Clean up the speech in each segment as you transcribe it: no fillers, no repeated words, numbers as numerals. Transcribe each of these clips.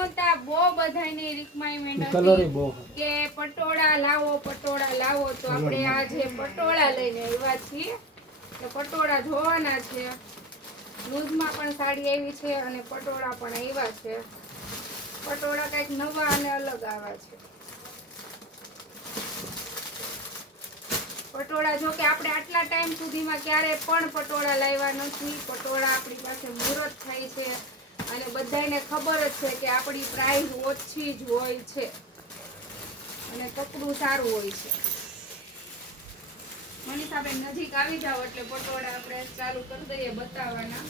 નહોતા, બહુ બધાની રિક્વાયરમેન્ટ હતી કે પટોળા લાવો તો આપણે આ જે પટોળા લઈને આવ્યા છીએ કે પટોળા જોવાના છે. લૂઝમાં પણ સાડી આવી છે અને પટોળા પણ આવ્યા છે. પટોળા કંઈક નવા અને અલગ આવ્યા છે. પટોળા જો કે આપણે આટલા ટાઈમ સુધીમાં ક્યારે પણ પટોળા લાવ્યા નથી. પટોળા આપણી પાસે મુહૂર્ત થાય છે અને બધાને ખબર જ છે કે આપણી પ્રાઇસ ઓછી જ હોય છે અને કપડું સારું હોય છે. મનીષાબેન નજીક આવી જાવ એટલે પટોળા આપણે ચાલુ કરી દઈએ બતાવવાના.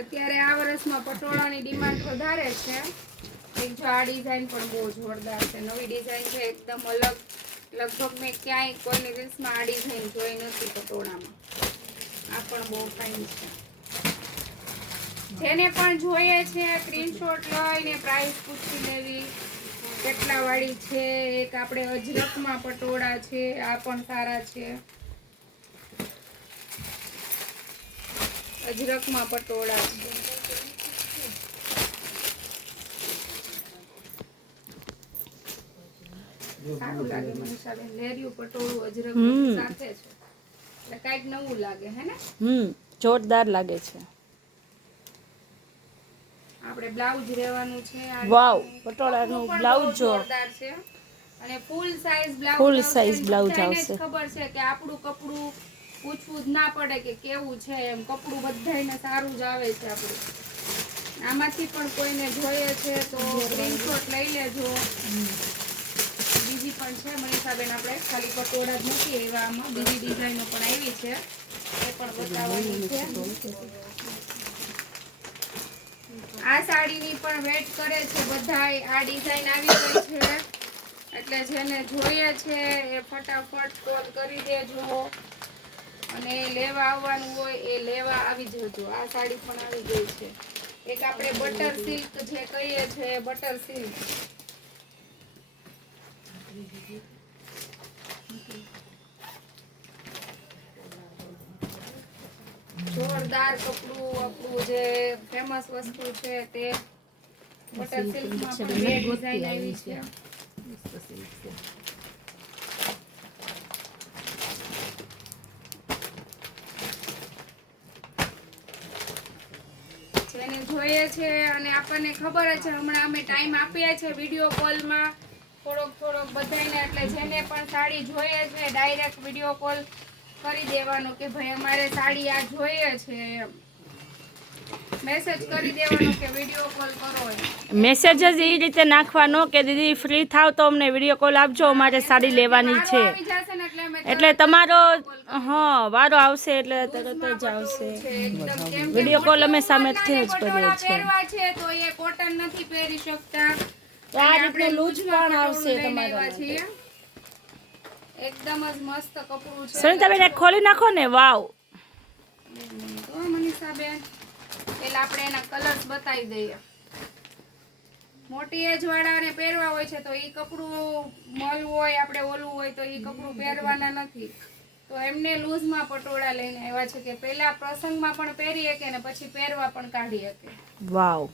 અત્યારે આ વર્ષમાં પટોળાની ડિમાન્ડ વધારે છે. એક જો આ ડિઝાઇન પણ બહુ જોરદાર છે. નવી ડિઝાઇન છે, એકદમ અલગ. લગભગ મેં ક્યાંય કોઈની રીલ્સમાં આ ડિઝાઇન જોઈ નથી પટોળામાં. આ પણ બહુ ફાઇન છે. જેને પણ જોઈએ છે સ્ક્રીનશોટ લઈને પ્રાઇસ પૂછી લેવી કેટલા વાળી છે. એક આપણે અજરકમાં પટોળા છે, આ પણ સારા છે. અજરકમાં પટોળા છે. સારું લાગે મનીષાબેન. લેરિયું પટોળું અજરક સાથે છે એટલે કાંઈક નવું લાગે હે ને. જોરદાર લાગે છે. આપણે બ્લાઉઝ રહેવાનું છે. વાવ, પટોળાનું બ્લાઉઝ જોરદાર છે અને ફૂલ સાઈઝ બ્લાઉઝ આવશે. ખબર છે કે આપણું કપડું પૂછવું જ ના પડે કે કેવું છે એમ. કપડું બધાયને સારું જ આવે છે આપણું. આમાંથી પણ કોઈને જોઈએ છે તો સ્ક્રીનશોટ લઈ લેજો. બીજી પણ છે મનીષાબેન, આપણે ખાલી પટોળા જ નથી એવા, આમાં બીજી ડિઝાઇનો પણ આવી છે, એ પણ બતાવવાની છે. આ સાડીની પણ વેટ કરે છે બધાય. આ ડિઝાઇન આવી ગઈ છે એટલે જેને જોઈએ છે એ ફટાફટ કોલ કરી દેજો અને લેવા આવવાનું હોય એ લેવા આવી જજો. આ સાડી પણ આવી ગઈ છે. એક આપણે બટર સિલ્ક જે કહીએ છીએ, બટર સિલ્ક. જોરદાર કપડું. આપણું જે ફેમસ વસ્તુ છે તે બટર સિલ્કમાં પણ બે ડિઝાઇન આવી છે. જેને જોઈએ છે અને આપણને ખબર છે હમણાં અમે ટાઈમ આપીએ છીએ વિડીયો કોલમાં થોડોક બધાને. એટલે જેને પણ સાડી જોઈએ છે ડાયરેક્ટ વિડીયો કોલ કરી દેવાનો કે ભાઈ અમારે સાડી આ જોઈએ છે એમ. મેસેજ કરી દેવાનો કે વિડીયો કોલ કરો એમ. મેસેજ જ એ રીતે નાખવાનો કે દીદી ફ્રી થાવ તો અમને વિડીયો કોલ આપજો, અમારે સાડી લેવાની છે. એટલે તમારો વારો આવશે એટલે તરત જ આવશે. વિડીયો કોલ અમે સામેથી જ કરીએ છીએ. તો એ કોટન નથી પહેરી શકતા. આ રીતે લૂઝ પણ આવશે તમારા માટે. એકદમ જ મસ્ત કપડું છે. સુનિતાબેન એક ખોલી નાખો ને. વાવ મનીષાબેન, એટલે આપણે એના કલર્સ બતાવી દઈએ. મોટી એજ વાળાને પહેરવા હોય છે તો ઈ કપડું મળવું હોય, આપણે ઓલું હોય તો ઈ કપડું પહેરવાના નથી. તો એમને લૂઝમાં પટોળા લઈને આવ્યા છે કે પહેલા પ્રસંગમાં પણ પહેરી શકે ને પછી પહેરવા પણ કાઢી શકે. વાવ.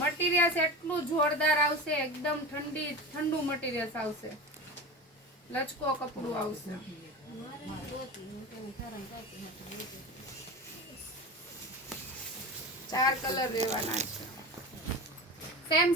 મટીરિયલ એટલું જોરદાર આવશે. એકદમ ઠંડુ મટીરિયલ આવશે. લચકો કપડું આવશે. 4 કલર રહેવાના છે.